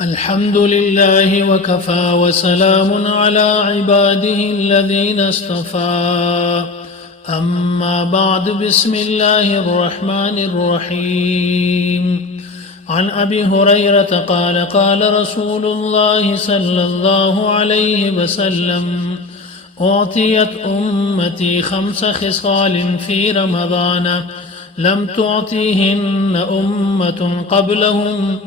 الحمد لله وكفى وسلام على عباده الذين اصطفى أما بعد بسم الله الرحمن الرحيم عن أبي هريرة قال قال رسول الله صلى الله عليه وسلم أعطيت أمتي 5 خصال في رمضان لم تعطيهن أمة قبلهم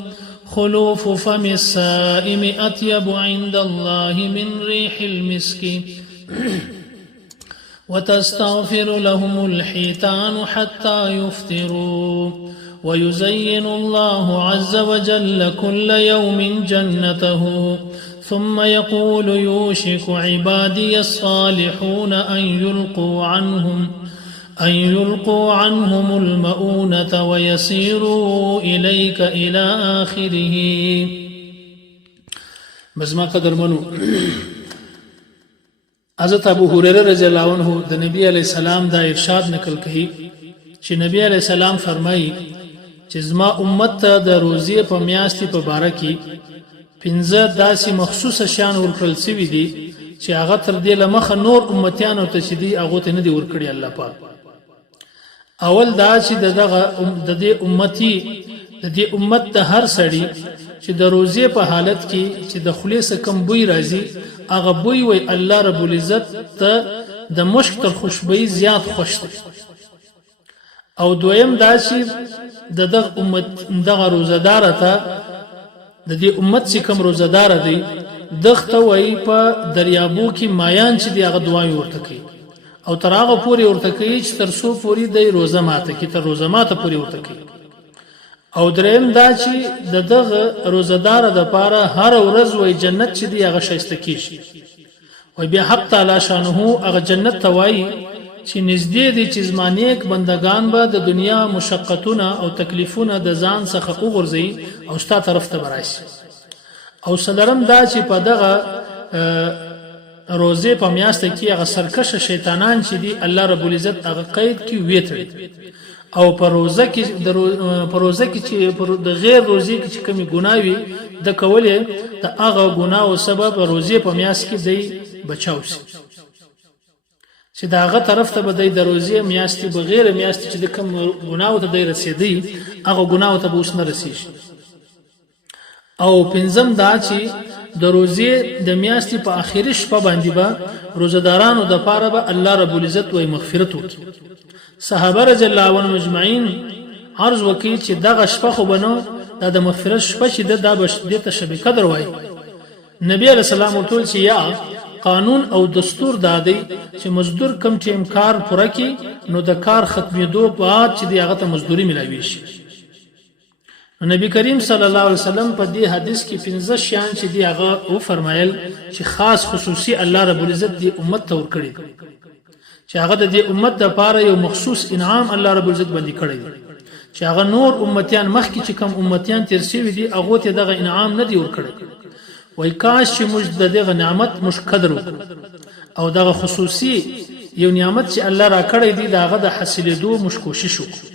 خلوف فم السائم أطيب عند الله من ريح المسك وتستغفر لهم الحيتان حتى يفطروا ويزين الله عز وجل كل يوم جنته ثم يقول يوشك عبادي الصالحون أن يلقوا عنهم المؤونة ويسيروا إليك إلى آخره. بس ما قدر منو حضرت ابو هريره رضی اللہ عنہ د نبی علیہ السلام دا ارشاد نقل کړي چې نبی علیہ السلام فرمایي چې زما امت ته د روزي په میاشتې په باره کې 15 داسې مخصوصه شان ورکړل شوي دي چې هغه تر دې لمخه نور امتیانو ته چې دي هغه ته نه دي ورکړي الله پاک. اول دا چې د دې امت د هر سړي چې د روزي په حالت کې چې د خلیص کم بوی راځي هغه بوی وي الله رب العزت ته د مشک تر خوشبوئی زیات خوش دی. او دویم دا چې دغه امت دغه روزدار ته د دې امت چې کوم روزدار دی دغه وای په دریابو کې مایان چې دی هغه دعای ورته کوي او تر هغه پورې ورته کوي چې تر څو پورې د روزه ماته کې تر روزه ماته پورې ورته کوي. او دریم دا چې دغه روزدار د پاره هر ورځ وای جنت چې دی هغه شایسته کیږي وای بیا حق تعالی شانه هغه جنت ته وای چې نږدې دي چې زمانیک بندگان به د دنیا مشقتونه او تکلیفونه د ځان څخه وګرځي او ستا طرف ته براشي. او سلرم دا چې په دغه روزه په میاشت کې هغه سرکشه شیطانان چې دی الله رب العزت هغه قید کې ویتړي او په روزه کې چې د غیر روزي کې چې کومي ګناوي د کولې د هغه ګناو سبب روزه په میاشت کې دی بچاو شي چې داغه طرف ته به د روزي میاشتې بغیر میاشتې چې د کوم ګناو ته دی رسیدي هغه ګناو ته به اوس نه رسیږي. او پنځم دا چې د روزي د میاشتې په اخیری شپه باندې به روزدارانو د پاره به الله رب العزت وای مغفرت وکړي. صحابه رضی الله عنهم اجمعین عرض وکړي چې دغه شپه خو بنو د مغفرت شپه چې د دې ته شب قدر وای. نبی علیہ السلام ورته چې یا قانون او دستور دادی چې مزدور کم ټیم کار پوره کی نو د کار ختمېدو بعد چې هغه ته مزدوري ملایوي شي. نبی کریم صلی الله علیه وسلم په دې حدیث کې 15 شیان چې دی هغه او فرمایل چې خاص خصوصي الله رب العزت دی امت ته ورکړي چې هغه د دې امت لپاره یو مخصوص انعام الله رب العزت باندې کړی چې هغه نور امتیان مخکې چې کم امتیان تیر شوي دي هغه ته دغه انعام نه دی ورکړی. وای کاش چې موږ دغه نعمت مش قدر او دغه خصوصي یو نعمت چې الله را کړی دی دغه د حاصلېدو مش کوشش وکړو.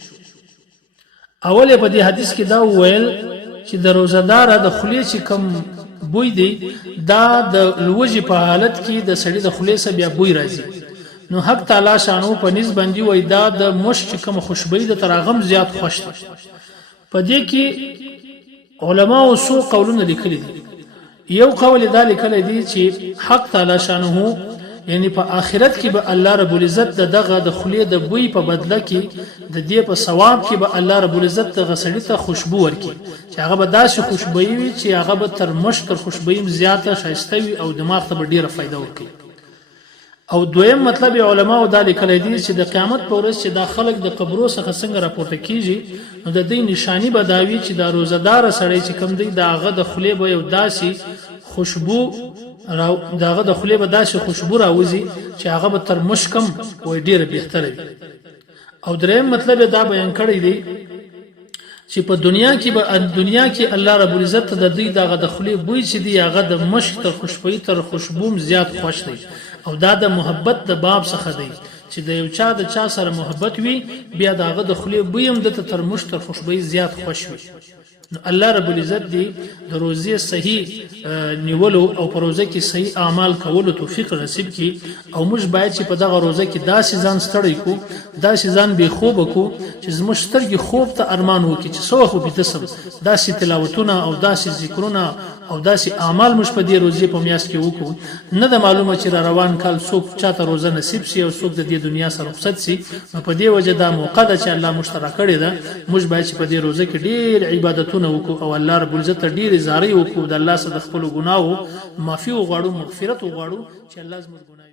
اول په دې حدیث کې دا ویل چې د روزدار د خلی چې کم بوی دی دا د لوجي په حالت کې د سړي د خلی سره بیا بوی راځي نو حق تعالی شانو په نس باندې وای دا د مشک کوم خوشبوئی د تراغم زیات خوش دی. په دې کې علما او سو قولونه لیکلي دي. یو قول دا لیکلی دی چې حق تعالی شانه یعنی په آخرت کې به الله رب العزت دغه د خلی د بوی په بدله کې د دې په ثواب کې به الله رب العزت د غسړی ته خوشبو ورکړي چې هغه به داسې خوشبوئی وي چې هغه به تر مشک خوشبوئی زیاته شایسته وي او دماغ ته به ډیره فائدہ ورکړي. او دویم مطلب علماء دا لیکلی دي چې د قیامت په ورځ چې دا خلک د قبرو څخه څنګه راپورته کیږي نو د دې نشانی به دا وي چې دا روزدار سړی چې کم دی داغه د خلی به یو داسې خوشبو داغه د خلی به داسې خوشبو راوځي چې هغه به تر مشکم وای ډیره بهتره وي. او دریم مطلب دا بیان کړی دی چې په دنیا کې الله رب العزت د دې دغه د خلی بوی چې دی هغه د مشک تر خوشبوئی تر خوشبوم زیات خوش دی او دا د محبت د باب څخه دی چې د یو چا د چا سره محبت وي بیا داغه د خلی بوی هم د تر مشک تر خوشبوئی زیات خوش وي. نو الله رب العزت دی د روزې صحیح نیولو او په روزه کې صحیح اعمال کولو توفیق نصیب کړي او موږ باید چې په دغه روزه کې داسې ځان ستړی کو داسې ځان بې خوبه کو چې زموږ سترګې خوب ته ارمان وکړي چې څه خو بیده سم داسې تلاوتونه او داسې ذکرونه او داسې اعمال موږ په دې روزې په میاشت کې وکړو نه د معلومه چې را روان کال څوک چاته روزه نصیب شي او څوک د دې دنیا سره رخصت شي نو په دې وجه دا موقع ده چې الله مشترک کړی ده موږ باید چې په دې روزه کې ډېر عبادتونه وکړو او الله رب العزت ډېر زارۍ وکړو د الله سره د خپل ګناهو معافي وغواړو مغفرت وغواړو چې الله زموږ